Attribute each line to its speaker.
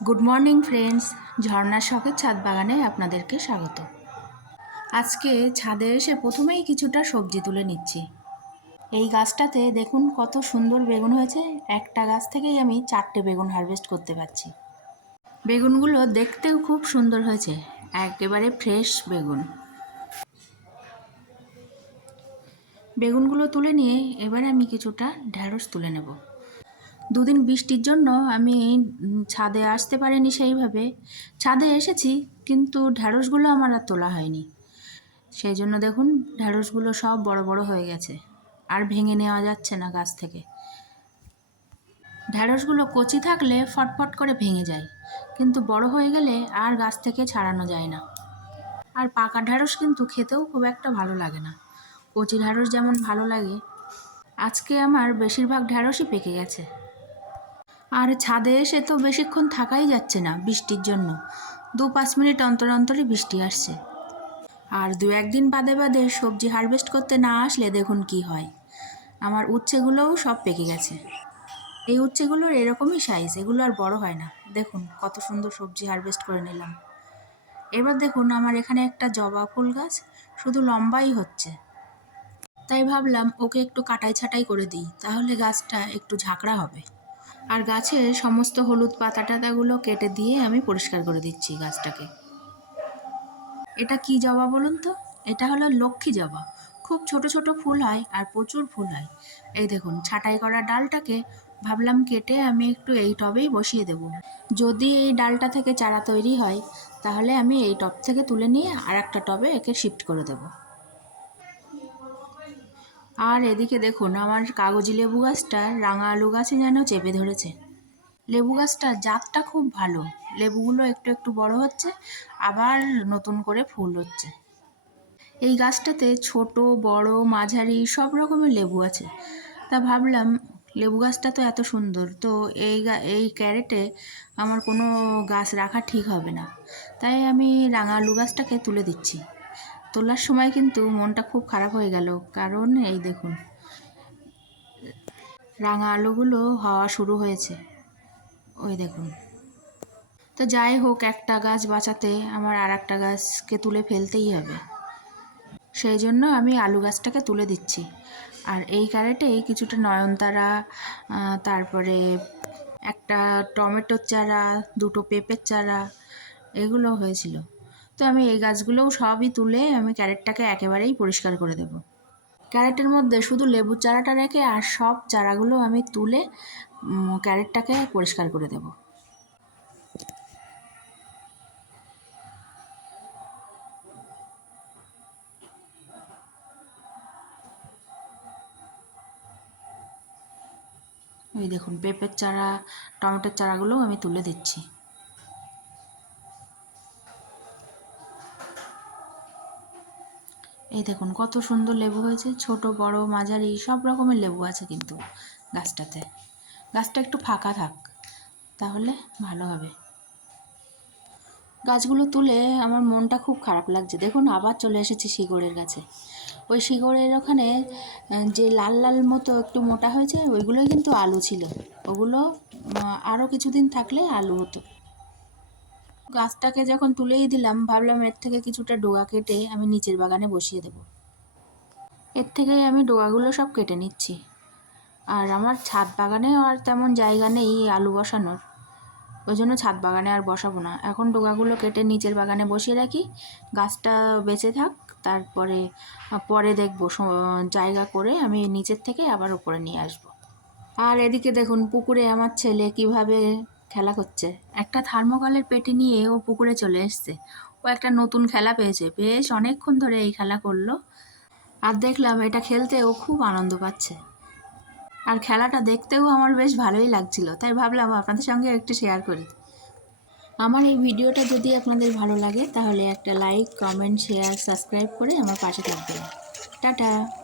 Speaker 1: Good morning friends, ঝর্ণার শখের ছাদ বাগানে আপনাদেরকে স্বাগত। আজকে ছাদে এসে প্রথমেই কিছুটা সবজি তুলে নিচ্ছি। এই গাছটাতে দেখুন কত সুন্দর বেগুন হয়েছে। একটা গাছ থেকেই আমি চারটে বেগুন হারভেস্ট করতে পারছি। বেগুনগুলো দেখতেও খুব সুন্দর হয়েছে। একেবারে ফ্রেশ বেগুন। বেগুনগুলো তুলে নিয়ে এবারে আমি কিছুটা ঢ্যাঁড়স তুলে নেব। দুদিন বৃষ্টির জন্য আমি ছাদে আসতে পারিনি সেইভাবে। ছাদে এসেছি, কিন্তু ঢ্যাঁড়সগুলো আমার আর তোলা হয়নি। সেই জন্য দেখুন, ঢ্যাঁড়সগুলো সব বড় বড় হয়ে গেছে। আর ভেঙে নেওয়া যাচ্ছে না গাছ থেকে। ঢ্যাঁড়সগুলো কচি থাকলে ফটফট করে ভেঙে যায়, কিন্তু বড় হয়ে গেলে আর গাছ থেকে ছাড়ানো যায় না। আর পাকা ঢ্যাঁড়স কিন্তু খেতেও খুব একটা ভালো লাগে না। কচি ঢ্যাঁড়স যেমন ভালো লাগে। আজকে আমার বেশিরভাগ ঢ্যাঁড়সই পেকে গেছে। আর ছাদে এসে তো বেশিক্ষণ থাকাই যাচ্ছে না বৃষ্টির জন্য। দু পাঁচ মিনিট অন্তর অন্তরই বৃষ্টি আসছে। আর দু একদিন বাদে বাদে সবজি হারভেস্ট করতে না আসলে দেখুন কি হয়। আমার উচ্ছেগুলোও সব পেকে গেছে। এই উচ্ছেগুলোর এরকমই সাইজ এগুলো আর বড় হয় না। দেখুন কত সুন্দর সবজি হারভেস্ট করে নিলাম। এবার দেখুন আমার এখানে একটা জবা ফুল গাছ, শুধু লম্বাই হচ্ছে। তাই ভাবলাম ওকে একটু কাটাই ছাটাই করে দিই, তাহলে গাছটা একটু ঝাঁকড়া হবে। আর গাছের সমস্ত হলুদ পাতা টাতাগুলো কেটে দিয়ে আমি পরিষ্কার করে দিচ্ছি গাছটাকে। এটা কি জবা বলুন তো? এটা হলো লক্ষ্মী জবা। খুব ছোট ছোট ফুল হয় আর প্রচুর ফুল হয়। এই দেখুন, ছাঁটাই করা ডালটাকে ভাবলাম কেটে আমি একটু এই টবেই বসিয়ে দেব। যদি এই ডালটা থেকে চারা তৈরি হয়, তাহলে আমি এই টব থেকে তুলে নিয়ে আর একটা টবে একে শিফট করে দেবো। আর এদিকে দেখুন, আমার কাগজি লেবু গাছটা রাঙা আলু গাছে যেন চেপে ধরেছে। লেবু গাছটার জাতটা খুব ভালো। লেবুগুলো একটু একটু বড় হচ্ছে, আবার নতুন করে ফুল হচ্ছে। এই গাছটাতে ছোট, বড়, মাঝারি সব রকমের লেবু আছে। তা ভাবলাম, লেবু গাছটা তো এত সুন্দর, তো এই এই ক্যারেটে আমার কোনো গাছ রাখা ঠিক হবে না। তাই আমি রাঙা আলু গাছটাকে তুলে দিচ্ছি। তোলার সময় কিন্তু মনটা খুব খারাপ হয়ে গেল। কারণ এই দেখুন, রাঙা আলুগুলো হওয়া শুরু হয়েছে। ওই দেখুন। তো যাই হোক, একটা গাছ বাঁচাতে আমার আর একটা গাছকে তুলে ফেলতেই হবে। সেই জন্য আমি আলু গাছটাকে তুলে দিচ্ছি। আর এই ক্যারেটেই কিছুটা নয়নতারা তারপরে একটা টমেটোর চারা, দুটো পেঁপের চারা, এগুলো হয়েছিল। তো আমি এই গাছগুলোও সবই তুলে আমি ক্যারেটটাকে একেবারেই পরিষ্কার করে দেব। ক্যারেটের মধ্যে শুধু লেবুর চারাটা রেখে আর সব চারাগুলো আমি তুলে ক্যারেটটাকে পরিষ্কার করে দেব। ওই দেখুন, পেঁপের চারা, টমেটোর চারাগুলোও আমি তুলে দিচ্ছি। এই দেখুন, কত সুন্দর লেবু হয়েছে, ছোট, বড়, মাঝারি, সব রকমের লেবু আছে কিন্তু গাছটাতে। গাছটা একটু ফাঁকা থাক, তাহলে ভালো হবে। গাছগুলো তুলে আমার মনটা খুব খারাপ লাগছে। দেখুন, আবার চলে এসেছি শিকড়ের কাছে ওই শিকড়ের ওখানে যে লাল লাল মতো একটু মোটা হয়েছে, ওইগুলোই কিন্তু আলু ছিল। ওগুলো আরও কিছুদিন থাকলে আলু হতো। গাছটাকে যখন তুলেই দিলাম, ভাবলাম এর থেকে কিছুটা ডোগা কেটে আমি নিচের বাগানে বসিয়ে দেব। এর থেকেই আমি ডোগাগুলো সব কেটে নিচ্ছি। আর আমার ছাদ বাগানে আর তেমন জায়গা নেই আলু বসানোর। ওই জন্য ছাদ বাগানে আর বসাবো না। এখন ডোগাগুলো কেটে নিচের বাগানে বসিয়ে রাখি। গাছটা বেঁচে থাক, তারপরে পরে দেখব। জায়গা করে আমি নিচের থেকে আবার উপরে নিয়ে আসব। আর এদিকে দেখুন, পুকুরে আমার ছেলে কীভাবে খেলা করছে। একটা থার্মোকলের পেটি নিয়ে ও পুকুরে চলে এসছে। ও একটা নতুন খেলা পেয়েছে। বেশ অনেকক্ষণ ধরে এই খেলা করল। আর দেখলাম এটা খেলতে ও খুব আনন্দ পাচ্ছে। আর খেলাটা দেখতেও আমার বেশ ভালোই লাগছিল। তাই ভাবলাম আপনাদের সঙ্গে একটু শেয়ার করি। আমার এই ভিডিওটা যদি আপনাদের ভালো লাগে, তাহলে একটা লাইক কমেন্ট শেয়ার সাবস্ক্রাইব করে আমার পাশে থাকবেন। টাটা!